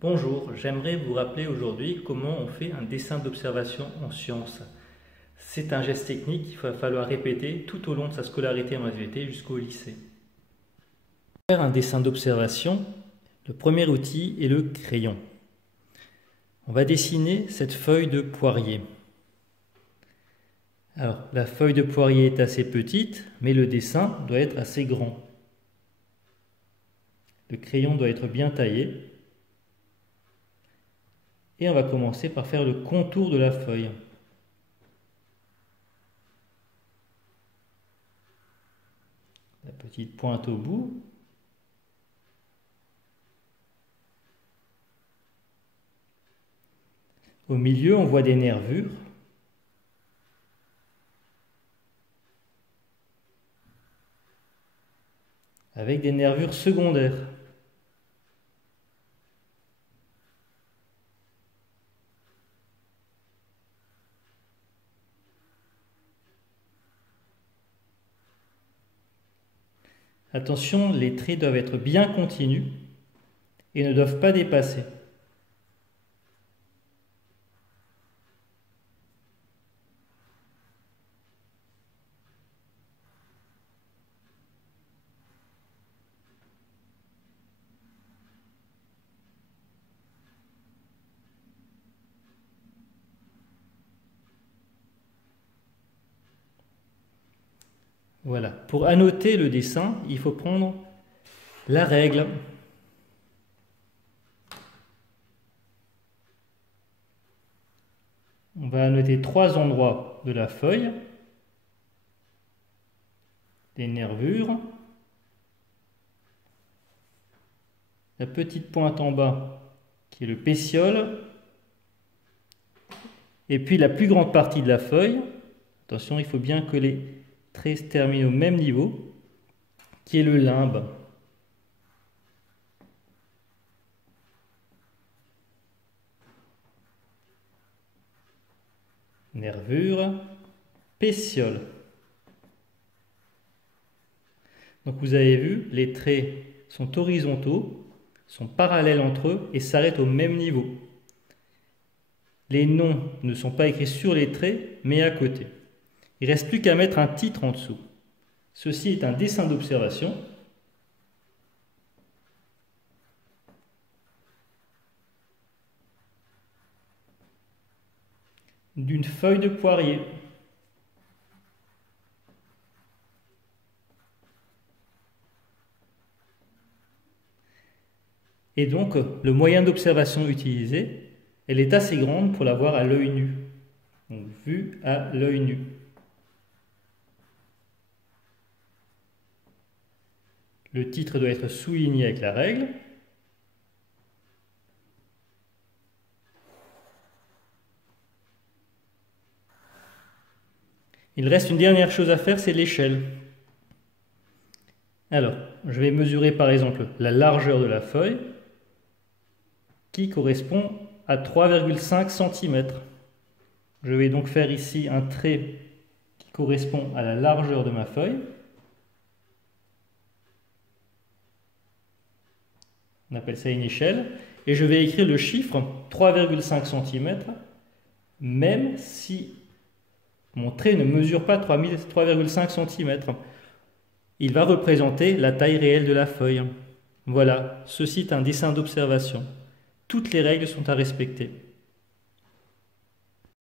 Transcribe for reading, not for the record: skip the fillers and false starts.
Bonjour, j'aimerais vous rappeler aujourd'hui comment on fait un dessin d'observation en sciences. C'est un geste technique qu'il va falloir répéter tout au long de sa scolarité en SVT jusqu'au lycée. Pour faire un dessin d'observation, le premier outil est le crayon. On va dessiner cette feuille de poirier. Alors, la feuille de poirier est assez petite, mais le dessin doit être assez grand. Le crayon doit être bien taillé. Et on va commencer par faire le contour de la feuille. La petite pointe au bout. Au milieu, on voit des nervures. Avec des nervures secondaires. Attention, les traits doivent être bien continus et ne doivent pas dépasser. Voilà. Pour annoter le dessin, il faut prendre la règle. On va annoter 3 endroits de la feuille, des nervures, la petite pointe en bas qui est le pétiole, et puis la plus grande partie de la feuille. Attention, il faut bien que les traits se terminent au même niveau, qui est le limbe. Nervure, pétiole. Donc vous avez vu, les traits sont horizontaux, sont parallèles entre eux et s'arrêtent au même niveau. Les noms ne sont pas écrits sur les traits, mais à côté. Il ne reste plus qu'à mettre un titre en dessous. Ceci est un dessin d'observation. D'une feuille de poirier. Et donc, le moyen d'observation utilisé, elle est assez grande pour la voir à l'œil nu. Donc, vue à l'œil nu. Le titre doit être souligné avec la règle. Il reste une dernière chose à faire, c'est l'échelle. Alors, je vais mesurer par exemple la largeur de la feuille qui correspond à 3,5 cm. Je vais donc faire ici un trait qui correspond à la largeur de ma feuille. On appelle ça une échelle. Et je vais écrire le chiffre 3,5 cm, même si mon trait ne mesure pas 3,5 cm. Il va représenter la taille réelle de la feuille. Voilà, ceci est un dessin d'observation. Toutes les règles sont à respecter.